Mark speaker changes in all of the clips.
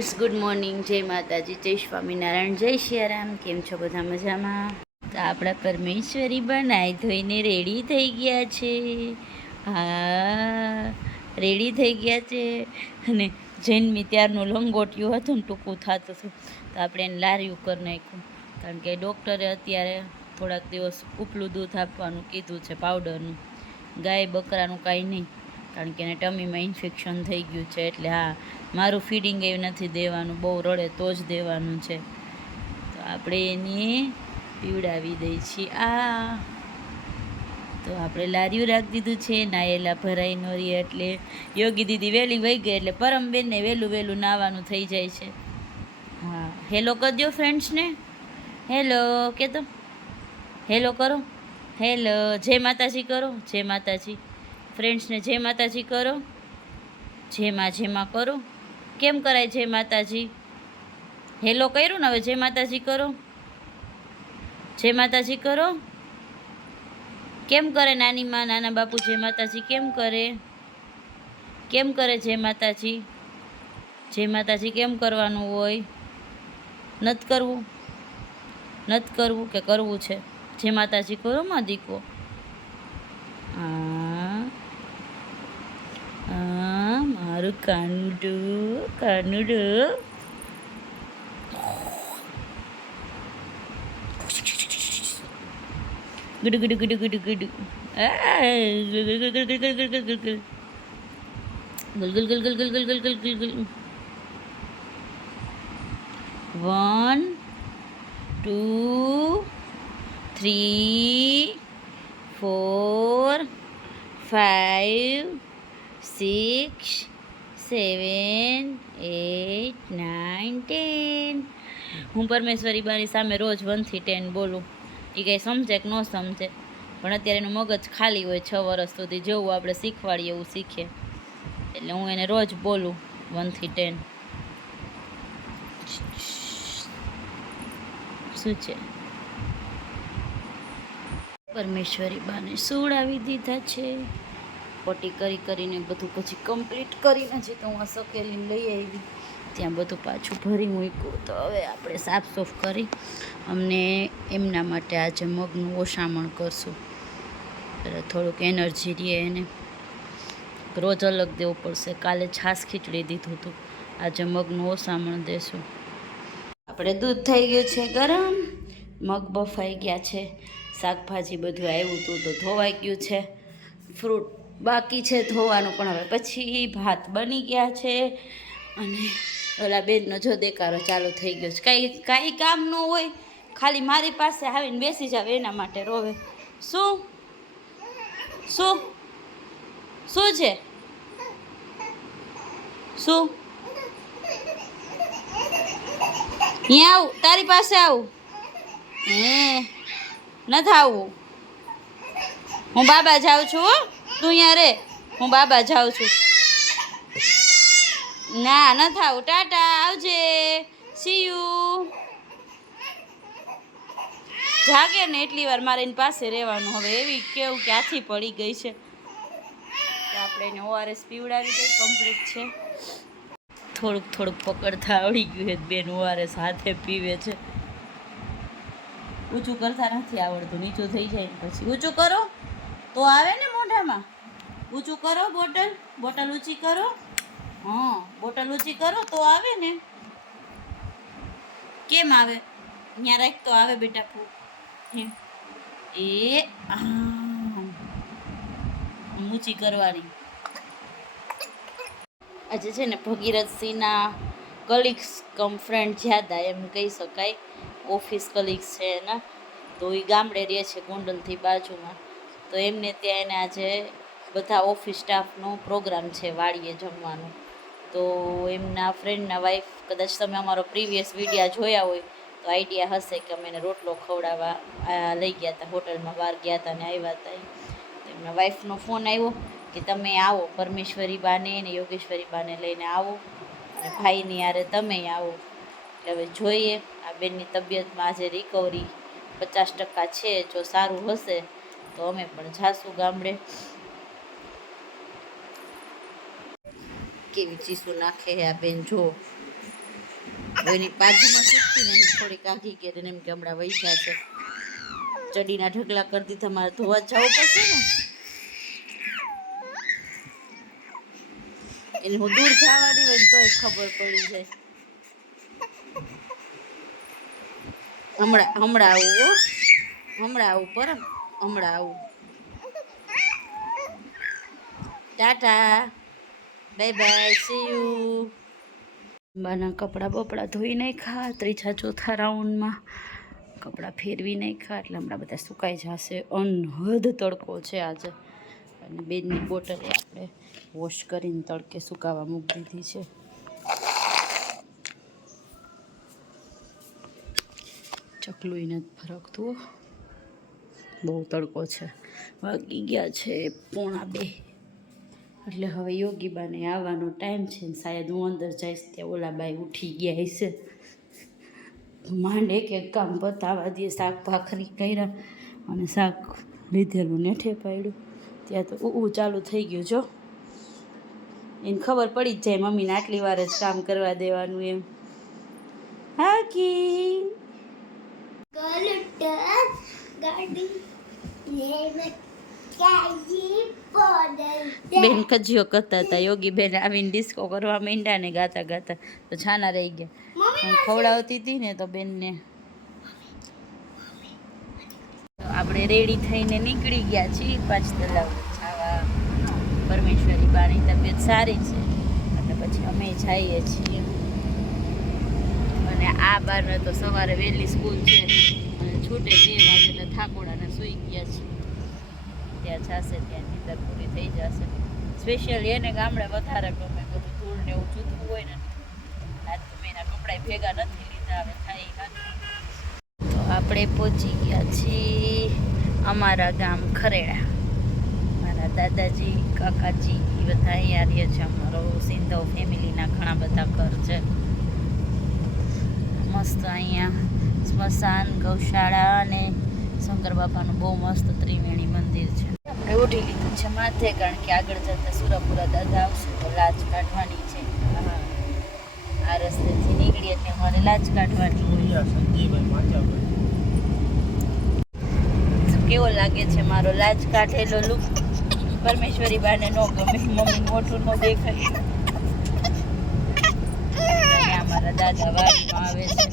Speaker 1: Friends good morning જય માતાજી, જય સ્વામિનારાયણ, જય શિયારામ. કેમ છો બધા મજામાં? તો આપણા પરમેશ્વરી બનાવી ધોઈને રેડી થઈ ગયા છે. હા રેડી થઈ ગયા છે. અને જૈનમી ત્યારનું લંગોટ્યું હતું ને ટૂંકું થતું હતું. તો આપણે એને લાર્યું કરી નાખ્યું. કારણ કે ડૉક્ટરે અત્યારે થોડાક દિવસ ઉપલું દૂધ આપવાનું કીધું છે પાવડરનું ગાય, બકરાનું કાંઈ નહીં. કારણ કે એને ટમીમાં ઇન્ફેક્શન થઈ ગયું છે એટલે હા, મારું ફીડિંગ એવું નથી દેવાનું, બહુ રડે તો જ દેવાનું છે. તો આપણે એને પીવડાવી દઈએ છીએ. આ તો આપણે લારીયું રાખી દીધું છે, નાયેલા ભરાઈ નોરી એટલે યોગી દીદી વહેલી વહી ગઈ એટલે પરમબેનને વહેલું વહેલું નાવાનું થઈ જાય છે. હા, હેલો કરજો ફ્રેન્ડ્સને. હેલો કે તો હેલો કરો. હેલો, જય માતાજી કરો, જય માતાજી. ફ્રેન્ડ્સને જય માતાજી કરો. જેમાં જેમાં કરો. કેમ કરાય જય માતાજી? હેલો કર્યું ને હવે જય માતાજી કરો? જય માતાજી કરો. કેમ કરે નાની માં, નાના બાપુ જય માતાજી? કેમ કરે? કેમ કરે જય માતાજી? જય માતાજી કેમ કરવાનું હોય? નથી કરવું? નથી કરવું કે કરવું છે? જય માતાજી કરો માં દીકો આ కారు కనుడు కనుడు గుడు గుడు గుడు గుడు గుడు గుల్గుల్ గుల్ గుల్ గుల్ గుల్ గుల్ గుల్ గుల్ Gul one two three four five six seven eight nine ten હું પરમેશ્વરી બાની સામે રોજ વનથી ટેન બોલું. એ કંઈ સમજે કે ન સમજે. પણ અત્યારે એનું મગજ ખાલી હોય છ વર્ષ સુધી જેવું આપણે શીખવાડીએ એવું શીખે. એટલે હું એને રોજ બોલું વનથી ટેન શું છે? પરમેશ્વરી બાને સુવડાવી દીધા છે. પોટી કરી કરીને બધું પછી કમ્પ્લીટ કરીને જે તો હું આ સકેલી લઈ આવી. ત્યાં બધું પાછું ભરી મૂક્યું. તો હવે આપણે સાફ સૂફ કરી અમને એમના માટે આજે મગનું ઓછામણ કરશું. એટલે થોડુંક એનર્જી રહે એને. રોજ અલગ દેવું પડશે. કાલે છાશ ખીચડી દીધું હતું. આજે મગનું ઓછામણ દેશું. આપણે દૂધ થઈ ગયું છે ગરમ. મગ બફાઈ ગયા છે. શાકભાજી બધું આવ્યું હતું તો ધોવાઈ ગયું છે. ફ્રૂટ બાકી છે ધોવાનું પણ હવે. પછી ભાત બની ગયા છે અને ઓલા બેનનો જો દેકારો ચાલુ થઈ ગયો છે. કાંઈ કાંઈ કામ ન હોય, ખાલી મારી પાસે આવીને બેસી જાવ એના માટે રોવે. શું? શું? શું છે? શું? અહીંયા આવું, તારી પાસે આવું. હે, નથી આવવું હું બાબા જાઉં છું, હો. તું અહીંયા રે? હું બાબા જાઉં છું. ના નથી થાવ. ટાટા, આવજે. સી યુ જાગે ને એટલી વાર મારે એની પાસે રહેવાનું. હવે એવી કેવું ક્યાંથી પડી ગઈ છે. આપણે એને ઓઆરએસ પીવડાવી દઈ કમ્પ્લીટ છે. થોડુંક થોડુંક પકડતા આવડી ગયું છે. બેન ઓઆરએસ હાથે પીવે છે. ઊંચું કરતા નથી આવડતું, નીચું થઈ જાય ને પછી. ઊંચું કરો. તો આવે ને મોઢામાં ઊંચું કરો બોટલ બોટલ ઊંચી કરો. હા, બોટલ ઊંચી કરો તો આવે ને. કેમ આવે? ત્યાં રાખ તો આવે બેટા ફૂ એ ઊંચી કરવાની. આજે છે ને ભગીરથસિંહના કલિગ્સ કમ ફ્રેન્ડ જ્યાદા એમ કહી શકાય. ઓફિસ કલીગ્સ છે એના. તો એ ગામડે રહે છે ગોંડલથી બાજુમાં. તો એમને ત્યાં એને આજે બધા ઓફિસ સ્ટાફનો પ્રોગ્રામ છે વાડીએ જમવાનો. તો એમના ફ્રેન્ડના વાઈફ કદાચ તમે અમારો પ્રીવિયસ વિડીયા જોયા હોય, તો આઈડિયા હશે કે અમે એને રોટલો ખવડાવવા લઈ ગયા હતા હોટલમાં બહાર ગયા હતા ને આવ્યા હતા એમના વાઈફનો ફોન આવ્યો કે તમે આવો પરમેશ્વરી બાને ને યોગેશ્વરી બાને લઈને આવો. અને ભાઈની યારે તમે આવો. એટલે હવે જોઈએ, આ બેનની તબિયતમાં આજે રિકવરી પચાસ ટકા છે, જો સારું હશે તો અમે પણ જાશું ગામડે. કેવી ચીસું નાખે હે આ બેન જો. એની બાજુમાં શક્તિ ને થોડીક આઘી કે એમ કે હમણાં વૈસા છે. ચડીના ઢગલા કરતી તમારે ધોવા જવું પડશે ને. એને હું દૂર જવાની હોય તો ખબર પડી જાય. હમણાં હમણાં આવું હમણાં આવું પર હમણાં આવું. Tata. Bye bye see you બાના કપડાં બપડા ધોઈ નાખ્યા. ત્રીજા ચોથા રાઉન્ડમાં કપડાં ફેરવી નાખ્યા. એટલે હમણાં બધા સુકાઈ જશે. અનહદ તડકો છે આજે. અને બેનની બોટલ આપણે વોશ કરીને તડકે સુકાવા મૂકી દીધી છે. ચકલું નથી ફરકતું. બહુ તડકો છે. વાગી ગયા છે પોણા બે. એટલે હવે યોગીબાને આવવાનો ટાઈમ છે ને શાયદ હું અંદર જઈશ ત્યાં ઓલા બાઈ ઉઠી ગયા હશે. માંડ એક કામ પતાવવા દે, શાક ભાખરી કર્યા અને શાક લીધેલું નેઠે પાડ્યું. ત્યાં તો ઉ ચાલુ થઈ ગયું જો. એને ખબર પડી જ જાય મમ્મીને આટલી વાર જ કામ કરવા દેવાનું એમ. હાકી બેન કજિયો કરતા હતા. યોગી બેન આવીને ડિસ્કો કરવા માંડ્યા ને ગાતા ગાતા તો છાના રહી ગયા. હું ખવડાવતી હતી ને તો બેનને આપણે રેડી થઈને નીકળી ગયા છીએ પાંચ તલાવ ખાવા. પરમેશ્વરી બાની તબિયત સારી છે. અને પછી અમે જઈએ છીએ. અને આ બારને તો સવારે વહેલી સ્કૂલ છે. છૂટે બે વાગે એટલે થાકોડાને સૂઈ ગયા છે. ત્યાં જશે, ત્યાં નીંદર પૂરી થઈ જશે. સ્પેશિયલી એને ગામડે વધારે ગમે, બધું ધૂળ ને એવું જૂથું હોય ને આજ તો મેં એના કપડાં ભેગા નથી લીધા, હવે થાય તો આપણે પહોંચી ગયા છીએ અમારા ગામ ખરેડા. મારા દાદાજી, કાકાજી, એ બધા અહીંયા રહે છે. અમારો સિંધવ ફેમિલીના ઘણા બધા ઘર છે. મસ્ત અહીંયા સ્મશાન ગૌશાળા અને શંકર બાપાનું બહુ મસ્ત ત્રિવેણી મંદિર છે. આપણે ઉઠી લીધું છે માથે કારણ કે આગળ જતા સુરાપુરા દાદા આવશે તો લાજ કાઢવાની છે. આ રસ્તેથી નીકળીએ એટલે અમારે લાજ કાઢવાની. કેવો લાગે છે મારો લાજ કાઢેલો લુક પરમેશ્વરી બાને નો ગમે મમ્મી મોટું નો દેખાય. અમારા દાદા વાડીમાં આવે છે.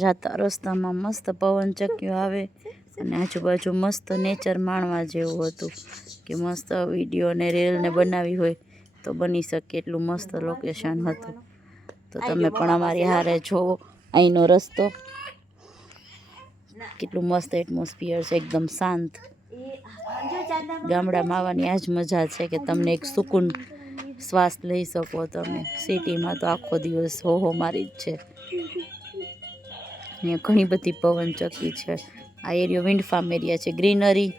Speaker 1: જતા રસ્તામાં મસ્ત પવન ચક્યો આવે અને આજુબાજુ મસ્ત નેચર માણવા જેવું હતું કે મસ્ત વીડિયો ને રીલને બનાવી હોય તો બની શકે એટલું મસ્ત લોકેશન હતું. તો તમે પણ અમારી હારે જોવો અહીંનો રસ્તો. કેટલું મસ્ત એટમોસ્ફિયર છે, એકદમ શાંત. ગામડામાં આવવાની આ જ મજા છે કે તમને એક સુકૂન શ્વાસ લઈ શકો તમે. સિટીમાં તો આખો દિવસ હો હો મારી જ છે. અહીંયા ઘણી બધી પવન ચક્કી છે. આ એરિયો વિન્ડ ફાર્મ એરિયા છે. ગ્રીનરી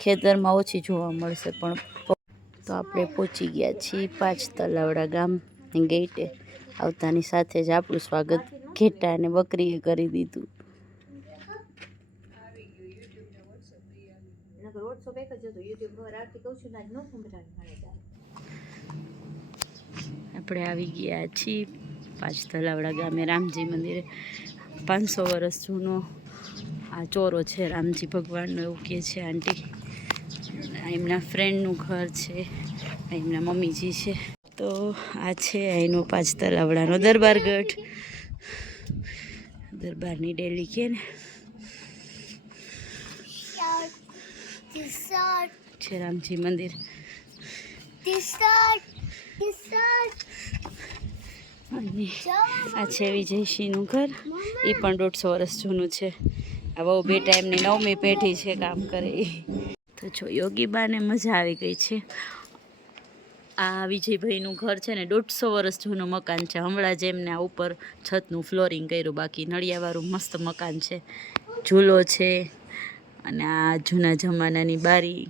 Speaker 1: ખેતરમાં ઓછી જોવા મળશે, પણ તો આપણે પહોંચી ગયા છીએ પાંચ તલાવડા ગામ ગેટે. આવતાની સાથે જ આપણું સ્વાગત ઘેટા અને બકરીએ કરી દીધું. આપણે આવી ગયા છીએ પાંચ તલાવડા ગામે, રામજી મંદિરે. પાંચસો વર્ષ જૂનો આ ચોરો છે, રામજી ભગવાનનો એવું કહે છે આંટી. એમના ફ્રેન્ડનું ઘર છે એમના મમ્મીજી છે. તો આ છે એનો પાંચ તલાવડાનો દરબારગઢ દરબારની ડેલી કે ને? છે રામજી મંદિર. અને આ છે વિજયસિંહનું ઘર. એ પણ દોઢસો વર્ષ જૂનું છે. આ બહુ બે ટાઈમની નવમી પેઢી છે કામ કરે એ. તો જો યોગીબાને મજા આવી ગઈ છે. આ વિજયભાઈનું ઘર છે ને દોઢસો વર્ષ જૂનું મકાન છે. હમણાં જ એમને આ ઉપર છતનું ફ્લોરિંગ કર્યું. બાકી નળિયાવાળું મસ્ત મકાન છે. ઝૂલો છે અને આ જૂના જમાનાની બારી.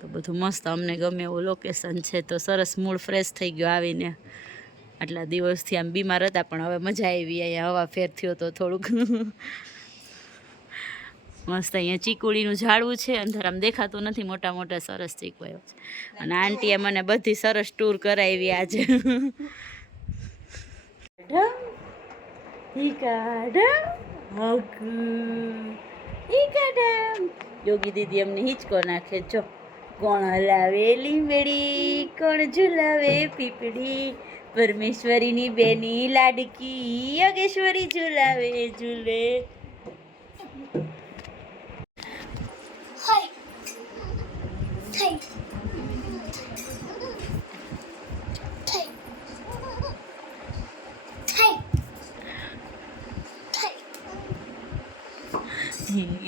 Speaker 1: તો બધું મસ્ત. અમને ગમે એવું લોકેશન છે તો સરસ મૂડ ફ્રેશ થઈ ગયો આવીને. આટલા દિવસથી આમ બીમાર હતા, પણ હવે મજા આવી. અહીંયા હવા ફેર થયો તો થોડુંક. મસ્ત અહીંયા ચીકુડીનું ઝાડવું છે, અંદર આમ દેખાતું નથી, મોટા મોટા સરસ ચીકુ આવ્યો છે. અને આંટીએ મને બધી સરસ ટૂર કરાવી આજે. યોગી દીદી અમને હિંચકો નાખે, જો. કોણ હલાવે લીંબડી કોણ ઝુલાવે પીપળી? પરમેશ્વરીની બેની લાડકી યોગેશ્વરી ઝુલાવે ઝૂલે.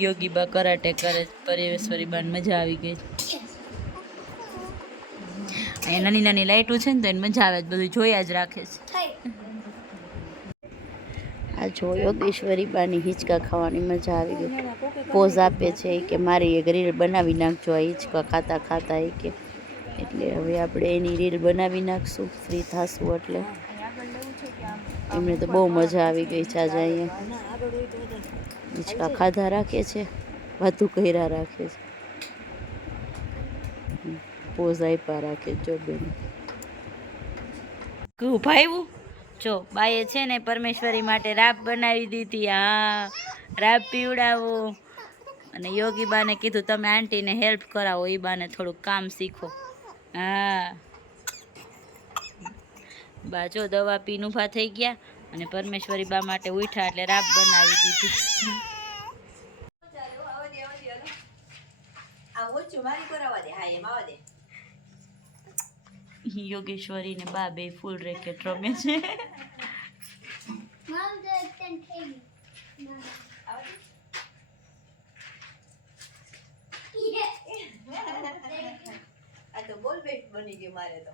Speaker 1: યોગી બા કરાટે કરે. પરેશ્વરી બાન મજા આવી ગઈ અહીંયા નાની નાની લાઈટો છે ને તો એને મજા આવે. બધું જોયા જ રાખે છે. આ જો યોગેશ્વરી બાની હિંચકા ખાવાની મજા આવી ગઈ. પોઝ આપે છે કે મારી એક રીલ બનાવી નાખજો આ હિંચકા ખાતા ખાતા એ કે. એટલે હવે આપણે એની રીલ બનાવી નાખશું ફ્રી થાશું એટલે. એમને તો બહુ મજા આવી ગઈ છે આજે અહીંયા. હિંચકા ખાધા રાખે છે વાતું કર્યા રાખે છે. પોઝ આપ્યા રાખે છે જો બેન. ભાઈવું જો બાએ છે ને પરમેશ્વરી માટે રાબ બનાવી દીધી. હા રાબ પીવડાવો. અને યોગી બાને કીધું તમે આંટીને હેલ્પ કરાવો એ બાને થોડુંક કામ શીખો. હા. બા જો દવા પીન ઊભા થઈ ગયા અને પરમેશ્વરી બા માટે ઉઠ્યા એટલે રાબ બનાવી દીધી. યોગેશ્વરી ને બા બે ફૂલ રેકેટ રમે છે.
Speaker 2: આ તો બોલ બેટ બની ગયું મારે તો.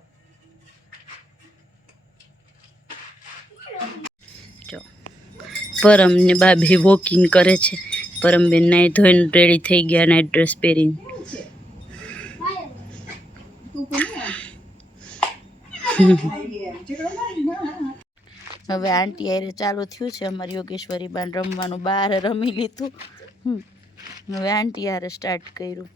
Speaker 1: જો પરમ ને બાબી વોકિંગ કરે છે. પરમબેન નાઈ ધોઈને રેડી થઈ ગયા નાઇટ ડ્રેસ પહેરીને. હવે આંટી આરે ચાલુ થયું છે અમારી યોગેશ્વરી બાન રમવાનું બહાર રમી લીધું. હવે આંટી આરે સ્ટાર્ટ કર્યું.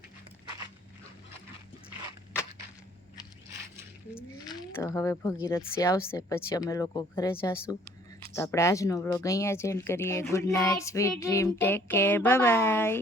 Speaker 1: તો હવે ભગીરથસિંહ આવશે, પછી અમે લોકો ઘરે જાશું. તો આપણે આજનો વ્લોગ અહીંયા જ એન્ડ કરીએ. Good night sweet dream take care bye